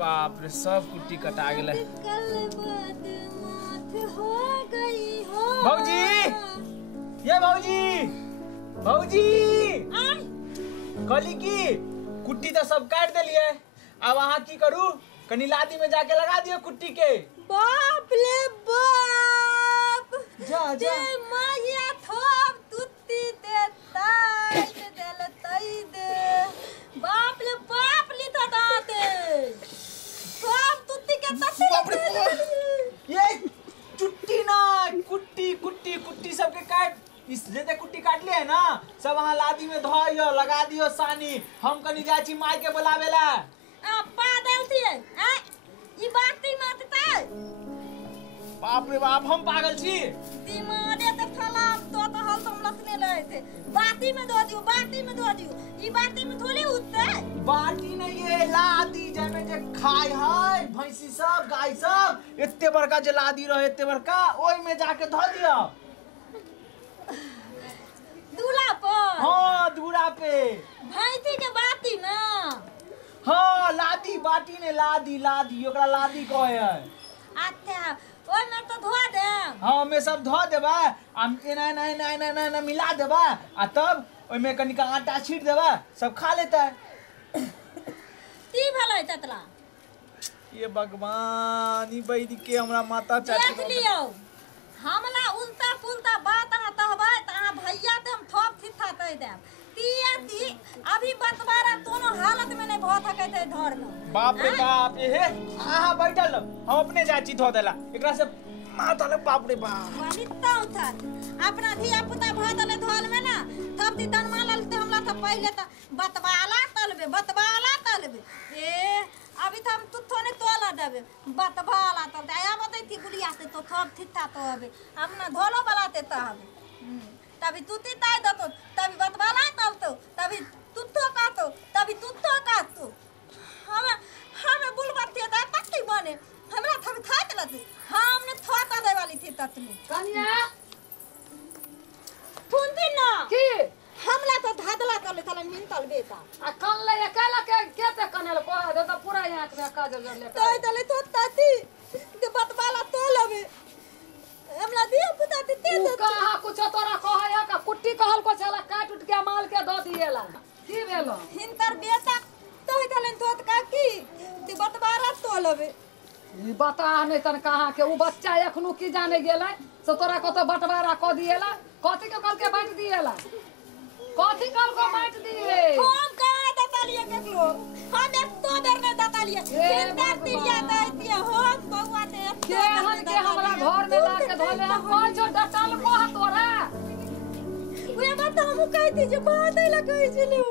बाप रे सब कुट्टी कटा गेले। भौजी ये भौजी भौजी कहली की कुट्टी तो सब काट दिलिए, अब अहाँ की करू? कनी लादी में जाके लगा दियो कुट्टी के। बाप रे बाप जा जा माया थोप तुत्ती ते ताट देले तई दे। बाप रे बाप ली तो दाते थोप तुत्ती के तत्ती। बाप रे ये चुट्टी ना कुट्टी कुट्टी कुट्टी सबके काट इस जते कुट्टी काट ले है ना सब वहाँ लादी में धोइयो लगा दियो सानी। हम कनी जाची माई के बुलावेला। आ पागल थी आ ई बाती मारते। बाप रे बाप हम पागल छी। दिमागे तो थला तो हल तुम लखने लगे थे। बाती में धो दियो बाती में धो दियो ई बाती में थोड़ी उठते। बाटी नहीं ये लादी जेमे जे खाय है भैंसी सब गाय सब एते बड़का जे लादी रहे एते बड़का ओई में जाके धो दियो। दूल्हा पर हां दूरा पे भैंसी के बाती में। हाँ लादी बाटी ने लादी लादी ओकरा लादी कहे है। अच्छा ओय में तो धो दे। हाँ में सब धो देबा आ ना मिला देबा आ तब ओय में कनिका आटा छीट देबा सब खा लेता है। ती भलो ततला ये भगवान ई बैदी के हमरा माता चाची देख लियो हमला उल्टा पुल्टा बात आ तहबा त आ भैया ते हम थोप थिथा तई दे। ती अभी बतवारा दोनों हालत में नहीं बहुत हके थे धर में। बाप रे बाप ये हे आहा बैठल हम अपने जाची धो देला एकरा से माथा ले। बाप रे बाप वनिता उठा अपना धिया पुता भदले धोल में ना तब ती तन मालल ते हमला त पहले त बतवाला तलबे ए अभी त हम तुथो ने तोला देबे बतवाला तल आया बतई थी गुड़िया से तो थप थिथा तो हबे हम ना धोलो बलाते त हबे तभी तुती ताय दतो तभी बतवाला तलतो तभी तुत्तो कातो तभी तुत्तो कातो हमें बुलबत्ती दा तक्की बने हमरा थब थाक लती हमने थोता दे वाली थी ततनी कन्या फुंदी ना की हमला तो धादला तले तले मिंतल बेटा आ कन ले अकेला के केते कनेल को दे तो पूरा आंख में काजल जड़ ले तोय तले तो ताती के बतवाला तो लबे हमला दिया पुता ते तू कहा कुछ तोरा कहया का कुट्टी कहल को चला काट उठ के माल के दो दिएला की भेलो हिनकर बेटा तोय तले तो का की ते बतवाला तो लबे ई बता नहीं तन कहा के उ बच्चा एखनु की जाने गेलै से तोरा को तो बंटवारा क दिएला कथि के कल के बांट दिएला कथि कल को बांट दिए हम कहां दतालिए केकलो हम एक तो बेर में दतालिए हिनकर तिरिया दैतिए हम बउआ ते केहन के हमरा घर में ला के धोले हम कोन जो डटल को तोरा वे बात हम कहती जे बात ला कहै छलु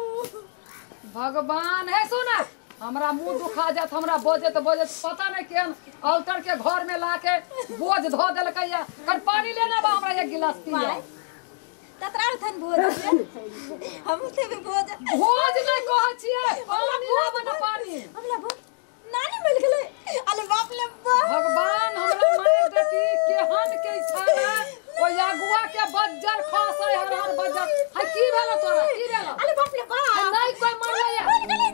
भगवान है सुना हमरा मुंह दुखा जात हमरा बोझे तो बोझे पता नहीं केन अल्टर के घर में लाके बोझ धो देलकैया कन पानी लेना बा हमरा एक गिलास पिया ततरा थन भोज हम ते भी भोज नहीं कह छिए पानी लाब ना पानी हमला भोज नानी मिल गेले अरे बाप ले बाप भगवान हमरा मार देती केहन के इच्छा ओ यागुआ के बज्जर खसै हर बज्जर है की भेलो तोरा की भेलो अरे बाप ले बाप नहीं कोई मरले मिल गेले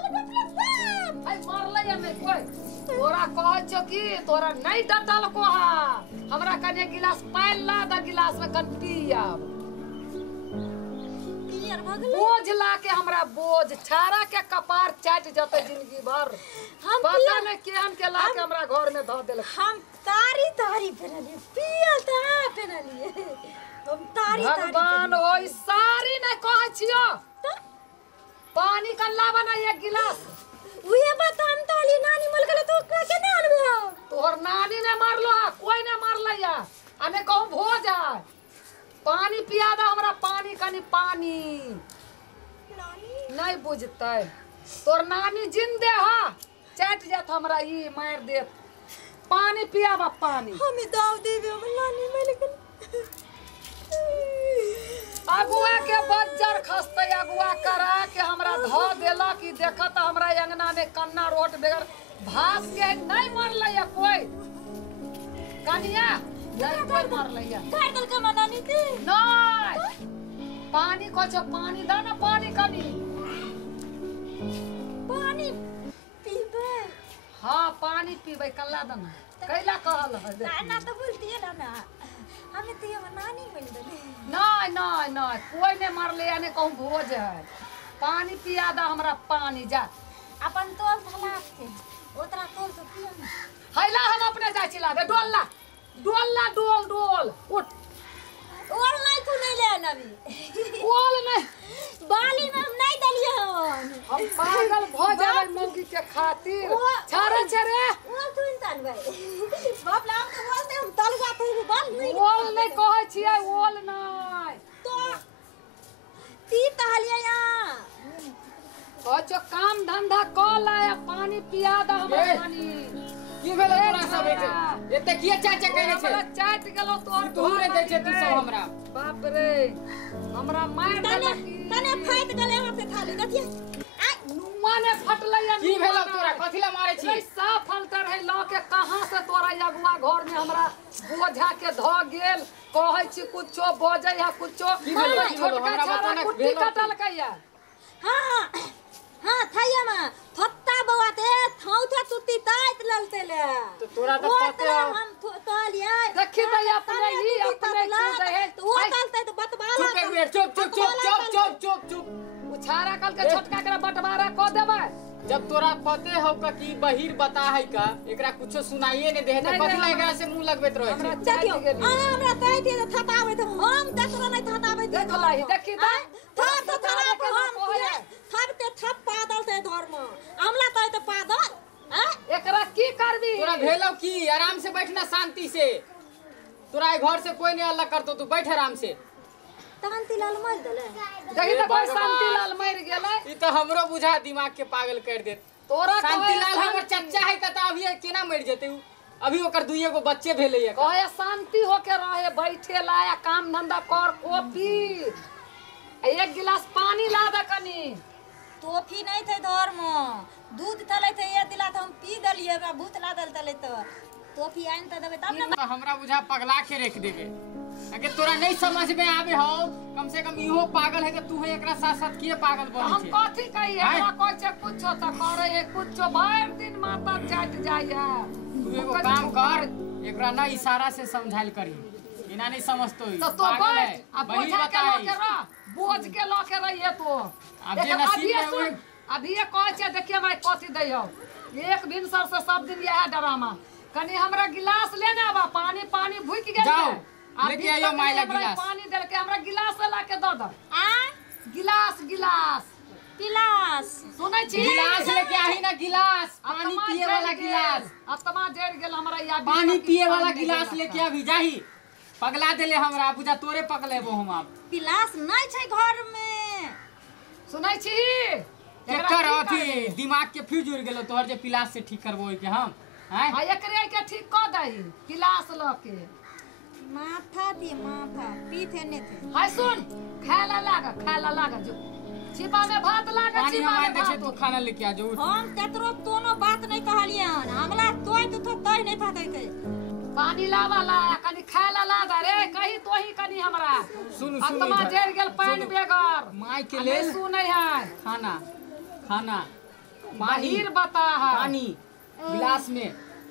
अरे बाप ले बाप है मरले नहीं कोई तोरा कह छ की तोरा नहीं डटल को हमरा कने गिलास पानी ला द गिलास में कन पिया पियर भगले बोझ ला के हमरा बोझ छारा के कपार चाट जते जिंदगी भर हम पता नहीं केहन के ला के हमरा घर में धो देल हम तारी पेनली पियर ता पेनली हम तारी भगवान ओई सारी नहीं कह छियो पानी का लावा ना एक गिलास उहे बात हम ताली नानी मल गेले तो का के ना अनबे तोहर नानी ने मारलो कोई ने मारले या अने कहूं भो जा पानी पिया दा हमरा पानी कनी पानी नानी नहीं बुझतै तोर नानी जिंदे हा चाट जात हमरा ई मार देत पानी पियाबा पानी हम दाव देबे हम नानी मल गेले अगुआ के बज्जर खसते अगुआ करा के हमरा धो देला कि देखत हमरा अंगना में कन्ना रोट बेगर भास के नहीं मरले या कोई कनिया नहीं कोई मरले या कर दल का नानी थी नहीं पानी को जो पानी दा ना पानी कनी पानी पीबे पानी पीबै कल्ला दन कैला कहल है देखी। ना तो बोलती है ना हमें तो ये नानी बोल दे नहीं नहीं नहीं कोई ने मरले या ने कहूँ भोज है पानी पिया दा हमरा पानी जा अपन तोल थलाक के ओतरा तोल तो पियो ना हैला हम अपने जा चिला दे डोलला डोलला डोल डोल उठ ओल नहीं तू नहीं ले नबी ओल नहीं बाली में हम नहीं दलिए हम पागल भ जाबै मौगी के खातिर छारे छारे ओल तू इंसान भाई बाप नाम तो बोलते हम तल जाते हैं बाल नहीं ओल नहीं कहै छियै ओल नहीं तो ती तहलिया यहाँ अच्छा काम धंधा कर लाया पानी पिया दा हमरा ए! पानी की भेलै तोरा सब एते किए चाचा कहै छै हमरा चाट गेलो तोर तू रे दै छै तू सब हमरा बाप रे हमरा मार तने देलक तने फाइट गले यहाँ पे थाली देखिए नुआ ने फटलै या की भेलौ तोरा कथि ला मारै छी साफ फलतर है ल के कहां से तोरा अगुआ घर में हमरा बोझा के ध गेल कहै छी कुछो बजै है कुछो की भेलौ छोटका हमरा छाड़ा बता कुट्टी कटल कैया हाँ हाँ थाइया में थत्ता बवाते थाउ था तुत्ती ताइत ललते ले तो तोरा तो पते हो हम तोलिए देखी तो अपने ही अपने कूदे है तो वो तलते तो बतवाला चुप एक मिनट चुप चुप चुप चुप चुप चुप चुप उछारा कल के छोटका के बंटवारा क देबै जब तोरा पते हो का कि बहिर बता है का एकरा कुछो सुनाइए ने दे त कथि ला एकरा से मुंह लगबैत रहै हमरा छै देखियो चाट गेली हमरा ताइते तो थतावे तो हम देखरो नहीं थतावे देख लाई देखी तो थप तो थरा पे हम थप ते थप पादल ते धर्म हमला तो पादल हैं एकरा की करबी तोरा भेलौ की आराम से बैठना शांति से तोरा घर से कोई नहीं अलग करतो तू बैठ आराम से शांति लाल मर दले देखी तो कोई शांति लाल मर गेलै ई तो हमरो बुझा दिमाग के पागल कर देत तोरा शांति लाल हमर चच्चा है कता अभी केना मर जेते उ अभी ओकर दुइये गो बच्चे भेलै है कहे शांति होके रहे बैठे लाया काम धंधा कर कॉफी एक गिलास पानी ला दे कनी टोफी नहीं थे धर्म दूध तले थे ये दिला तो हम पी दलिए भूत ला दल तले तो टोफी आइन त देबे तब ना तो हमरा बुझा पगला के रख देबे अगर तोरा नहीं समझ में आवे हो कम से कम इहो पागल है कि तू है एकरा साथ साथ किए पागल बन हम छै कथी कहिए हमरा कोई से कुछो त करे है कुछो भर दिन माता जाट जाइए तू एगो काम कर एकरा ना इशारा से समझाइल करी इना नहीं समझतो तो पागल है बैठ अब बहिर बोझा के बताई लके रह बोझ के लके रहिए तो अब जे नसीब में हुए अभी ये कहे छे देखिए भाई कथी दै हो एक भिनसर से सब दिन यह ड्रामा कनी हमरा गिलास लेने आबा पानी पानी भूख गेल जाओ, लेके आइयो माइला गिलास। पानी देल के हमरा गिलास ला के द द आ गिलास गिलास पिलास सुनै छी गिलास लेके आही ना गिलास पानी पिए वाला गिलास आत्मा जड़ गेल हमरा या पानी पिए वाला गिलास लेके आबी जाही पगला देले हमरा बुझा तोरे पगलेबो हम अब पिलास नहीं छै घर में सुनै छी केकर अथी दिमाग के फ्यूज उड़ गेलो तोहर जे पिलास से ठीक करबो के हम हैं हां एकरे के ठीक क दही गिलास ल के माथा दी माथा पीथे ने थे हाय सुन खाला लागा जो छिपा में भात लागा पानी छिपा हमारे में देखे भात तू खाना लेके आ जो हम तेतरो कोनो बात नहीं कहलिए हमला तोय तो तय नहीं था थे पानी लावा ला कनी खाला लागा रे कही तोही कनी हमरा सुन आत्मा जड़ गेल पानी बेगर माई के ले लेल सुनै है खाना खाना बाहिर बता है पानी गिलास में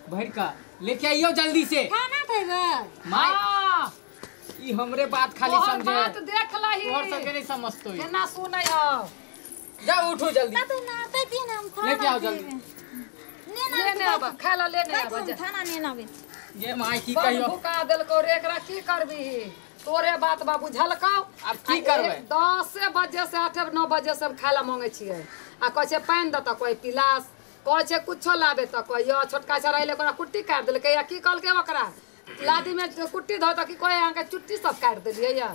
भर का लेके आइयो जल्दी से खाना थे गे माई हां ई हमरे बात खाली तोहर समझे बात देख लही तोहर सबके नहीं समझतो ई केना सुनै हो जा उठो जल्दी ना तो ना ते दिन हम खाना लेके आओ जल्दी। लेने आबा खाला लेने आबा जा खाना नहीं नावे ये माई की बड़ कहियो भुका देलको रे एकरा की करबी तोरे बात बाबू झलकाओ अब की करबै 10 बजे से 8-9 बजे से खाला मांगे छिए आ कहै छै पानी द त कोई पिलास कहै छै कुछो लाबे त कोई यो छोटका चराइले कोना कुट्टी काट देलकै या की कहलकै ओकरा लादी में कुट्टी ध त की कोई अहाँ के चुट्टी सब काट देलिए या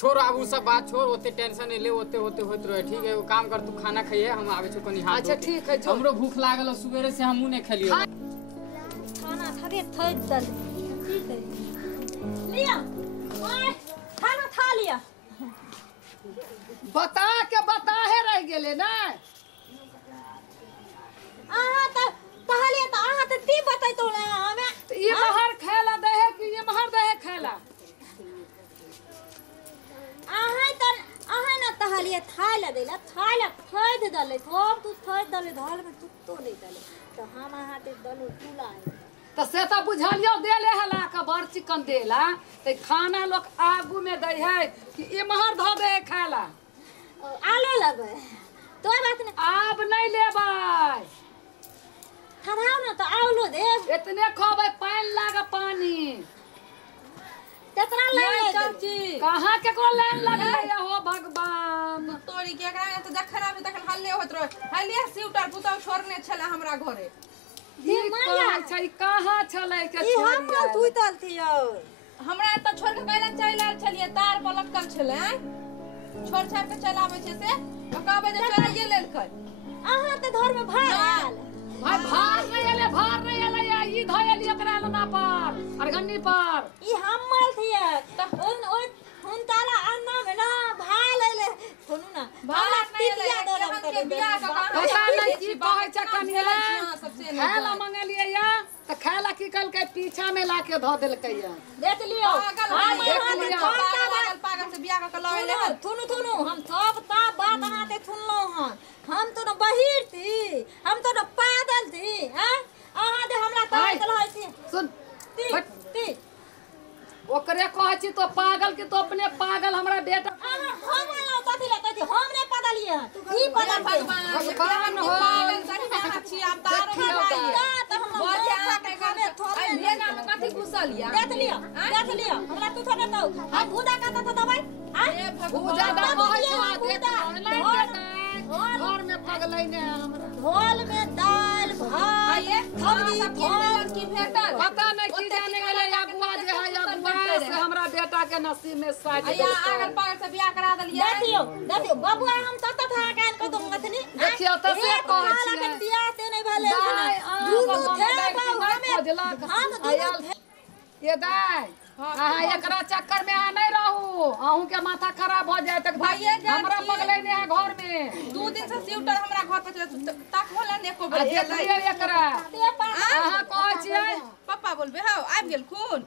छोड़ अब उ सब बात छोड़ ओते टेंशन ले ओते होते होत रहे ठीक है वो काम कर तू खाना खाइए हम आवे छो कनी हाथ अच्छा धो के। ठीक है जो हमरो भूख लागल हो, सुबेरे से हमहू नहीं खलियो खाना थबे थोड़ दल ठीक है लिया ओए खाना खा लिया बता के बताहे रह गेले ना आहा त कहलिए त आहा त ती बताई तो ना हमें ये बाहर खेला दे है कि ये बाहर दे है खेला आहा न तहलिए थाल देला थाल खोद दले थोप तू खोद दले धल में तुत्तो नहीं दले तो हम हाथे दलो तुला तो से तो बुझलियो देले हला का बड़ चिकन देला ते खाना लोग आगू में दे है कि इमहर धो दे खाला आलो लगे तो बात नहीं आब नहीं लेबै खराब ना तो आलो दे इतने खोबै पानी लागा पानी कितना ले चाची कहाँ के को लाइन लगले हो भगवान तोरी के एकरा तो देखना भी तखन हल्ले होत रह हल्ले सिउटर पुतौ छोड़ने छले हमरा घरे ई कहै छै कहाँ छलै के ई हम छोड़ी तू तल थियो हमरा त छोड़ के कैला चल आल छलिए तार पर लटकल छले छोड़ छाप के चल आबै छै से कहबै जे चलाइए लेल कर अहाँ ते घर में भाई आयल भाई भार नहीं एले ई धइली एकरा लना पर अरगन्नी पर ई हम माल थिए तो उन ताला अन्ना में ना भाई ले ले सुनू ना भाला नहीं ले तितिया दो केहन के बियाह का पता नहीं की कहै छै कनिया सबसे खाला मंगलिए या त खाला की कल के पीछा में लाके ध देलकै या देख लियो पागल देख लियो। पागल से बियाह का लगे ले थुनु हम सब ता बात अहाँ ते सुनलो हन हम तो न बहिर थी हम तो न पागल थी हैं अहाँ दे हमरा ताय दलहै थी सुन ती हट। ती ओकरे कहै छी तो पागल की तो अपने पागल हमरा बेटा हम वाला तथी ले तथी हम नहीं पगलिए ई पगल भगवान हो पागल करी ना छी आप तार देखियो भाई तो हम बोल बोल जा के खाने थोड़े ये नाम कथी घुसल या देख लियो हमरा तू थोड़े तो हम भूदा का था दवाई हां ए पूजा दा भगवान कहै छी देख घर में पगलै ने हमरा ढोल में दाल भात आइए हम सब की भेटल पता नहीं की जाने गेले अगुआ जे है अगुआ से हमरा बेटा के नसीब में साज आया अगल पागल से बियाह करा दलिए देखियो बबुआ हम तत था कान को तुम मथनी देखियो त से कहै छी के बियाह ते नहीं भले दूध थे हम दूध ये दाई अहाँ एकरा चक्कर में आ नहीं रहू अहूं के माथा खराब हो जाए तक भाइये जान हमरा छी। पगलै ने है घर में 2 दिन से सिउटर हमरा घर पर चले तक होला ने को आ देखियो एकरा अहाँ कहै छियै पापा बोलबे हौ आबि गेल खून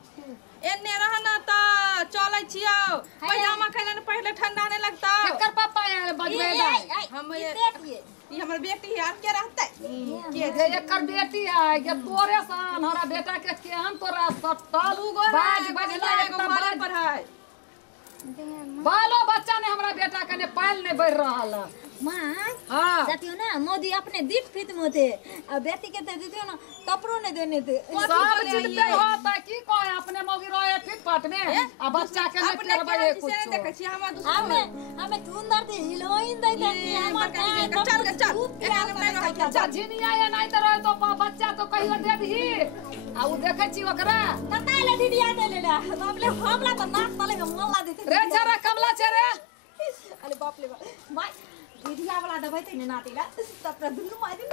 एने रहना त चलै छियौ पैजामा खैला ने पहले ठंडा नहीं लगता केकर पापा आयल बजबै दाई हम देखिए ई हमर बेटी यार के रहते के जे एकर बेटी है के तोरे सान हमरा बेटा के केहन तोरा सटल बाज बजला एकटा घर बाज पर है बालो बच्चा ने हमरा बेटा के ने पाल नहीं बढ़ रहल मां हां देखियो ना मोदी अपने दीप फित में थे अब बेटी के देतियो ना कपड़ो नहीं देने थे सब चीज पे होता की कहे अपने मौगी रहे फिट फाट में आ बच्चा के अपने नहीं करबे के से देखे कुछ छी हमरा दूसरा हमें सुंदर थी हिलोइन दे देती हमर चल चल एना नहीं रह चल झिनिया ये नहीं तो रहे तो बच्चा तो कहियो दे दी आ उ देखे छी ओकरा कता ले दीदिया दे ले बापले हमला तो नाक तले में मोला देते रे छरा कमला छे रे अरे बाप रे बाप माय दीदिया वाला दबाई ते नातीला तब दुनु माय दिन